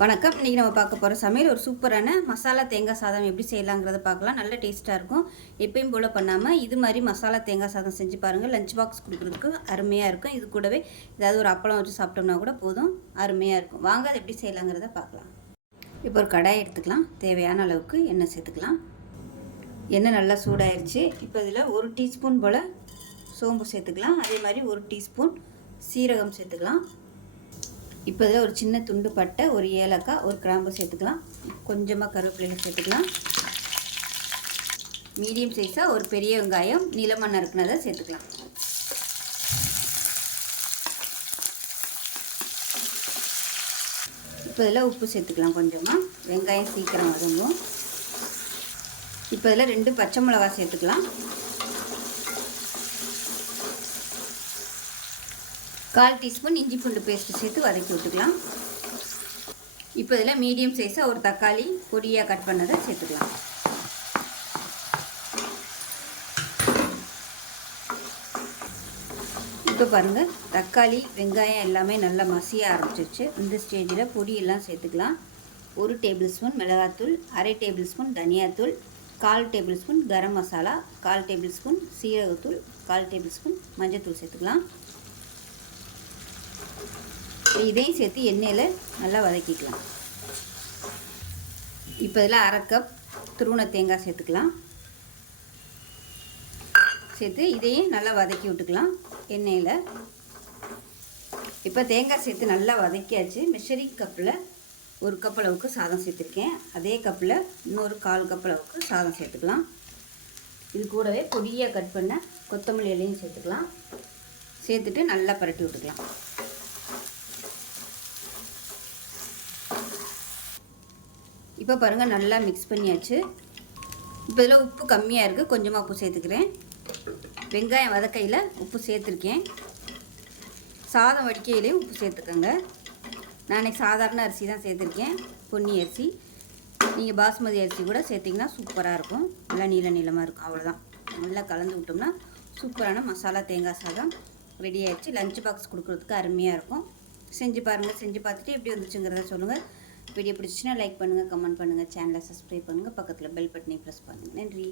வணக்கம். இன்றைக்கி நம்ம பார்க்க போகிற சமையல் ஒரு சூப்பரான மசாலா தேங்காய் சாதம் எப்படி செய்யலாங்கிறத பார்க்கலாம். நல்ல டேஸ்ட்டாக இருக்கும். எப்பயும் போல் பண்ணாமல் இது மாதிரி மசாலா தேங்காய் சாதம் செஞ்சு பாருங்கள். லஞ்ச் பாக்ஸ் கொடுக்குறதுக்கு அருமையாக இருக்கும். இது கூடவே ஏதாவது ஒரு அப்பளம் வச்சு சாப்பிட்டோம்னா கூட போதும், அருமையாக இருக்கும். வாங்க அதை எப்படி செய்யலாங்கிறத பார்க்கலாம். இப்போ ஒரு கடாய் எடுத்துக்கலாம். தேவையான அளவுக்கு எண்ணெய் சேர்த்துக்கலாம். எண்ணெய் நல்லா சூடாயிருச்சு. இப்போ இதில் 1 டீஸ்பூன் போல் சோம்பு சேர்த்துக்கலாம். அதே மாதிரி 1 டீஸ்பூன் சீரகம் சேர்த்துக்கலாம். இப்போ இதில் ஒரு சின்ன துண்டு பட்டை, ஒரு ஏலக்காய், ஒரு கிராம்பு சேர்த்துக்கலாம். கொஞ்சமாக கருவேப்பிலை சேர்த்துக்கலாம். மீடியம் சைஸாக ஒரு பெரிய வெங்காயம் நீளமாக நறுக்குனதை சேர்த்துக்கலாம். இப்போ இதில் உப்பு சேர்த்துக்கலாம் கொஞ்சமாக. வெங்காயம் சீக்கிரம் வதங்கும். இப்போ இதில் 2 பச்சை மிளகாய் சேர்த்துக்கலாம். 1/4 டீஸ்பூன் இஞ்சி பூண்டு பேஸ்ட்டு சேர்த்து வதக்கி விட்டுக்கலாம். இப்போ இதில் மீடியம் சைஸாக ஒரு தக்காளி பொடியாக கட் பண்ணதை சேர்த்துக்கலாம். இப்போ பாருங்கள், தக்காளி வெங்காயம் எல்லாமே நல்லா மசிய ஆரம்பிச்சிருச்சு. இந்த ஸ்டேஜில் பொடியெல்லாம் சேர்த்துக்கலாம். 1 டேபிள் ஸ்பூன் மிளகாத்தூள், 1/2 டேபிள் ஸ்பூன் தனியாத்தூள், 1/4 table spoon garam masala, 1/4 table spoon சீரகத்தூள், 1/4 டேபிள் ஸ்பூன் மஞ்சத்தூள் சேர்த்துக்கலாம். இதையும் சேர்த்து எண்ணெயில் நல்லா வதக்கிக்கலாம். இப்போ இதில் 1/2 கப் துருவன தேங்காய் சேர்த்துக்கலாம். சேர்த்து இதையும் நல்லா வதக்கி விட்டுக்கலாம் எண்ணெயில். இப்போ தேங்காய் சேர்த்து நல்லா வதக்கியாச்சு. மெஷரிங் கப்பில் 1 கப் அளவுக்கு சாதம் சேர்த்துருக்கேன். அதே கப்பில் இன்னொரு 1/4 கப் அளவுக்கு சாதம் சேர்த்துக்கலாம். இது கூடவே பொடியாக கட் பண்ண கொத்தமல்லி இலையும் சேர்த்துக்கலாம். சேர்த்துட்டு நல்லா பரட்டி விட்டுக்கலாம். இப்போ பாருங்கள், நல்லா மிக்ஸ் பண்ணியாச்சு. இப்போ இதில் உப்பு கம்மியாக இருக்குது, கொஞ்சமாக உப்பு சேர்த்துக்கிறேன். வெங்காயம் வதக்கையில் உப்பு சேர்த்துருக்கேன். சாதம் வடிக்கையிலையும் உப்பு சேர்த்துக்கோங்க. நான் இன்றைக்கி சாதாரண அரிசி தான் சேர்த்துருக்கேன், பொன்னி அரிசி. நீங்கள் பாஸ்மதி அரிசி கூட சேர்த்திங்கன்னா சூப்பராக இருக்கும். நல்லா நீளமாக இருக்கும். அவ்வளோதான். நல்லா கலந்து விட்டோம்னா சூப்பரான மசாலா தேங்காய் சாதம் ரெடி ஆகிடுச்சு. லஞ்ச் பாக்ஸ் கொடுக்குறதுக்கு அருமையாக இருக்கும். செஞ்சு பாருங்கள். செஞ்சு பார்த்துட்டு எப்படி வந்துச்சுங்கிறத சொல்லுங்கள். வீடியோ பிடிச்சிச்சின்னா லைக் பண்ணுங்கள், கமெண்ட் பண்ணுங்கள், சேனலை சப்ஸ்கிரைப் பண்ணுங்கள், பக்கத்தில் பெல் பட்டனை ப்ரெஸ் பண்ணுங்கள். நன்றி.